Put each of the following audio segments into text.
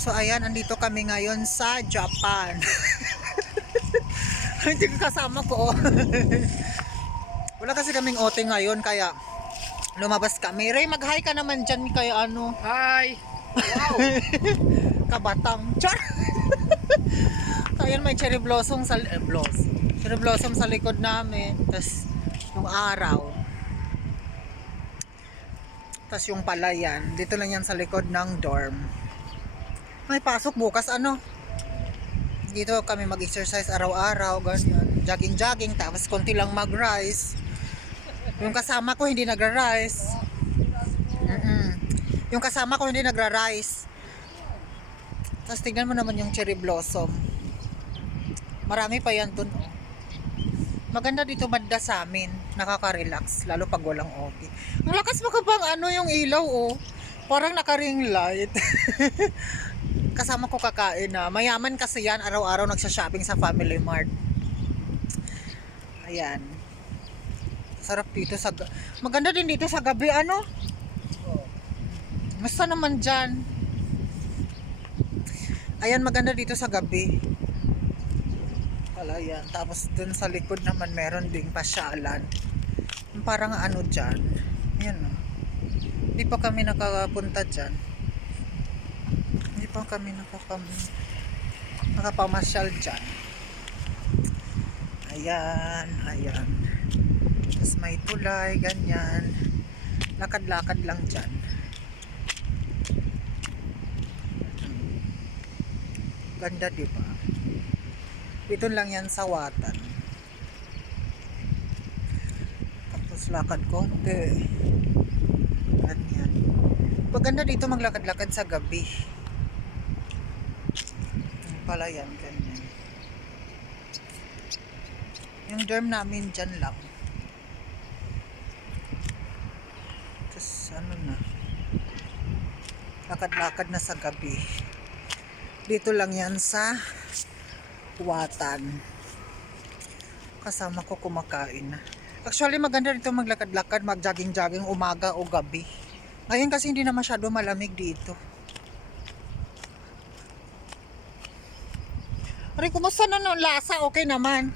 So ayan, andito kami ngayon sa Japan. Hindi ko kasama ko. Wala kasi kaming OT ngayon kaya lumabas kami. Ray, mag-hi ka naman dyan kaya ano. Hi! Wow! Kabatang. Char! So ayan, may cherry blossom sa cherry blossom sa likod namin. Tapos yung araw. Tapos yung palayan. Dito lang yan sa likod ng dorm. May pasok bukas ano. Dito kami mag-exercise araw-araw, ganyan. Jogging-jogging, tapos konti lang mag-rise. Yung kasama ko hindi nagra-rise. Yung kasama ko hindi nagra-rise. Tapos tignan mo naman yung cherry blossom. Marami pa yan dun. Maganda dito banda sa amin. Nakaka-relax, lalo pag walang okay. Ang lakas mo kapag ano yung ilaw oh. Parang naka-ring light. Kasama ko kakain na. Mayaman kasi yan, araw-araw nagsha-shopping sa Family Mart. Ayan. Sarap dito sa maganda din dito sa gabi ano? Basta naman dyan. Ayan, maganda dito sa gabi. Ayan. Tapos dun sa likod naman meron ding pasyalan. Parang ano dyan. Ayan o. Hindi pa kami nakapunta dyan. Hindi pa kami nakapamasyal dyan. Ayan. Ayan. Tapos may tulay, ganyan. Lakad-lakad lang dyan. Ganda diba? Dito lang yan sa Watan. Tapos lakad konti. Ganyan. Maganda dito maglakad-lakad sa gabi. Pala yan, ganyan. Yung dorm namin dyan lang. Tapos ano na. Lakad-lakad na sa gabi. Dito lang yan sa Watan. Kasama ko kumakain. Actually maganda dito maglakad-lakad, mag-jogging-jogging umaga o gabi. Ngayon kasi hindi na masyado malamig dito. Aray, kumusta na no lasa? Okay naman.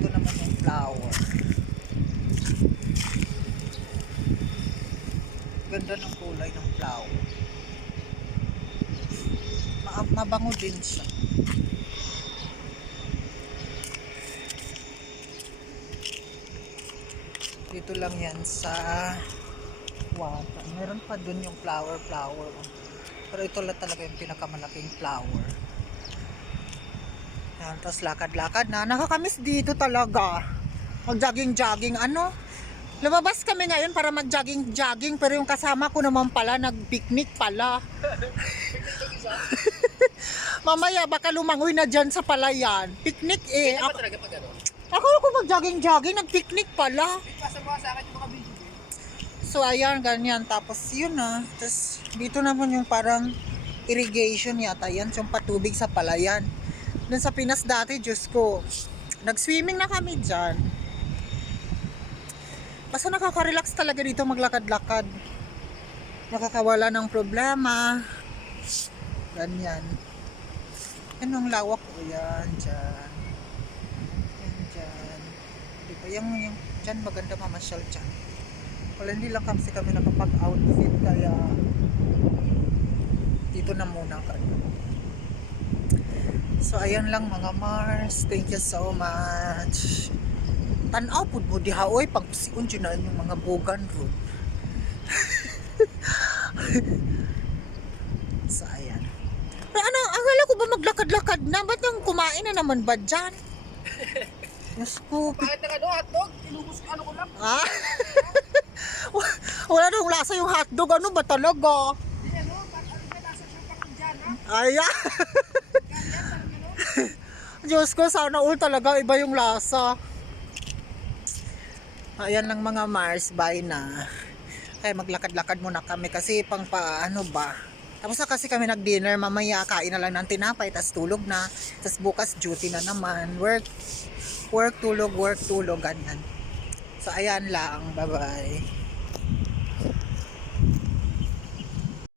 Ito naman yung flower. Ganda ng kulay ng flower. Mabango din siya. Dito lang yan sa Watan. Meron pa dun yung flower. Pero ito lang talaga yung pinakamalaking flower. Yan, tapos lakad-lakad na. Nakakamiss dito talaga. Mag-jogging-jogging. Ano? Lumabas kami ngayon para mag-jogging-jogging. Pero yung kasama ko naman pala, nag-picnic pala. Mamaya baka lumangoy na dyan sa palayan. Picnic eh. Ano ba talaga pag ano? Ako mag-jogging-jogging, nag-picnic pala. Pasa mo sa akin yung mga video. So ayan, ganyan. Tapos yun na. Tapos dito naman yung parang irrigation yata yan. Yung patubig sa palayan. Dun sa Pinas dati, Diyos ko. Nag-swimming na kami dyan. Basta nakaka-relax talaga dito maglakad-lakad. Nakakawala ng problema. Ganyan. Yan ang lawak ko. Yan, dyan. Yan, dyan. Di ba yung dyan maganda mamasyal dyan. Wala, hindi lang kasi kami nakapag-outfit kaya dito na muna kami. So ayan lang mga Mars. Thank you so much. Tanaw pud mo diha oy pag siun dyan na yung mga bogan ron. So ayan. Ano, akala ko ba maglakad-lakad na? Ba't nang kumain na naman ba dyan? Yes ko. Bakit na ano, hotdog? Inubos ko ano ko lang. Ah? Wala nang lasa yung hotdog. Ano ba talaga? Hindi ano, ano ba nasa siya pa dyan ha? Aya. Diyos ko, sana all talaga iba yung lasa. Ayan lang mga Mars, bye na. Kaya maglakad-lakad muna kami kasi pang paano ba. Tapos na kasi kami nag-dinner, mamaya kain na lang ng tinapay, tas tulog na. Tas bukas duty na naman, work, tulog, ganyan. So ayan lang, bye bye.